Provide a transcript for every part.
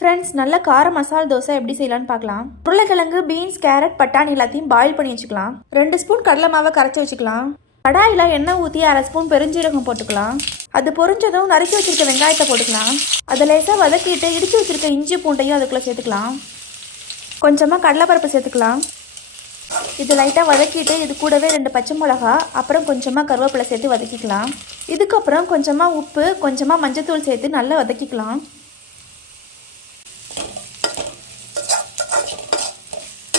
Friends, நல்ல கார மசால் தோசை எப்படி செய்யலான்னு பார்க்கலாம். உருளைக்கிழங்கு, பீன்ஸ், கேரட், பட்டாணி எல்லாத்தையும் பாயில் பண்ணி வச்சுக்கலாம். 2 ஸ்பூன் கடலை மாவை கரைச்சி வச்சுக்கலாம். கடாயில் எண்ணெய் ஊற்றி 1/2 ஸ்பூன் பெருஞ்சீரகம் போட்டுக்கலாம். அது பொரிஞ்சதும் நறுக்கி வச்சிருக்க வெங்காயத்தை போட்டுக்கலாம். அதை லேசாக வதக்கிட்டு இடித்து வச்சிருக்க இஞ்சி பூண்டையும் அதுக்குள்ளே சேர்த்துக்கலாம். கொஞ்சமாக கடலைப்பருப்பு சேர்த்துக்கலாம். இது லைட்டாக வதக்கிட்டு இது கூடவே 2 பச்சை மிளகா, அப்புறம் கொஞ்சமாக கருவேப்பிலை சேர்த்து வதக்கிக்கலாம். இதுக்கப்புறம் கொஞ்சமாக உப்பு, கொஞ்சமாக மஞ்சத்தூள் சேர்த்து நல்லா வதக்கிக்கலாம்.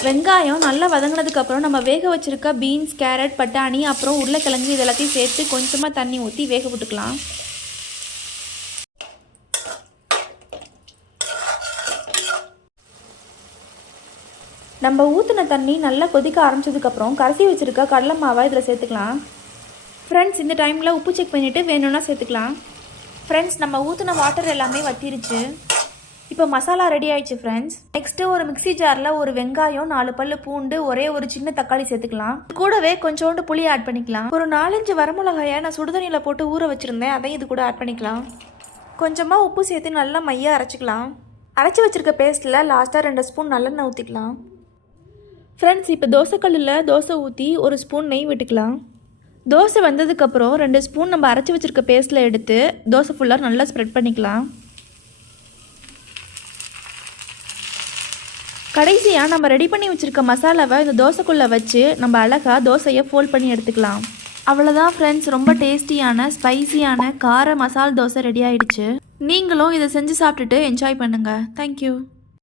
வெங்காயம் நல்லா வதங்கினதுக்கப்புறம் நம்ம வேக வச்சுருக்க பீன்ஸ், கேரட், பட்டாணி, அப்புறம் உருளைக்கிழங்கு இது எல்லாத்தையும் சேர்த்து கொஞ்சமாக தண்ணி ஊற்றி வேக விட்டுக்கலாம். நம்ம ஊற்றின தண்ணி நல்லா கொதிக்க ஆரம்பிச்சதுக்கப்புறம் கரைச்சி வச்சுருக்க கடலை மாவை இதில் சேர்த்துக்கலாம். ஃப்ரெண்ட்ஸ், இந்த டைமில் உப்பு செக் பண்ணிவிட்டு வேணும்னா சேர்த்துக்கலாம். ஃப்ரெண்ட்ஸ், நம்ம ஊற்றின வாட்டர் எல்லாமே வற்றிருச்சு. இப்போ மசாலா ரெடி ஆயிடுச்சு ஃப்ரெண்ட்ஸ். நெக்ஸ்ட்டு ஒரு மிக்சி ஜாரில் ஒரு வெங்காயம், 4 பல்லு பூண்டு, ஒரே ஒரு சின்ன தக்காளி சேர்த்துக்கலாம். கூடவே கொஞ்சோண்டு புளி ஆட் பண்ணிக்கலாம். ஒரு 4-5 வரமிளகாயை நான் சுடுதண்ணியில் போட்டு ஊற வச்சுருந்தேன், அதையும் இது கூட ஆட் பண்ணிக்கலாம். கொஞ்சமாக உப்பு சேர்த்து நல்லா மையாக அரைச்சிக்கலாம். அரைச்சி வச்சுருக்க பேஸ்ட்டில் லாஸ்ட்டாக 2 ஸ்பூன் நல்லெண்ணெய் ஊற்றிக்கலாம். ஃப்ரெண்ட்ஸ், இப்போ தோசைக்கல்லில் தோசை ஊற்றி 1 ஸ்பூன் நெய் விட்டுக்கலாம். தோசை வந்ததுக்கப்புறம் 2 ஸ்பூன் நம்ம அரைச்சி வச்சுருக்க பேஸ்ட்டில் எடுத்து தோசை ஃபுல்லாக நல்லா ஸ்ப்ரெட் பண்ணிக்கலாம். கடைசியாக நம்ம ரெடி பண்ணி வச்சுருக்க மசாலாவை இந்த தோசைக்குள்ளே வச்சு நம்ம அழகாக தோசையை ஃபோல்ட் பண்ணி எடுத்துக்கலாம். அவ்வளோதான் ஃப்ரெண்ட்ஸ், ரொம்ப டேஸ்டியான ஸ்பைசியான கார மசால் தோசை ரெடி ஆயிடுச்சு. நீங்களும் இதை செஞ்சு சாப்பிட்டுட்டு என்ஜாய் பண்ணுங்கள். தேங்க்யூ.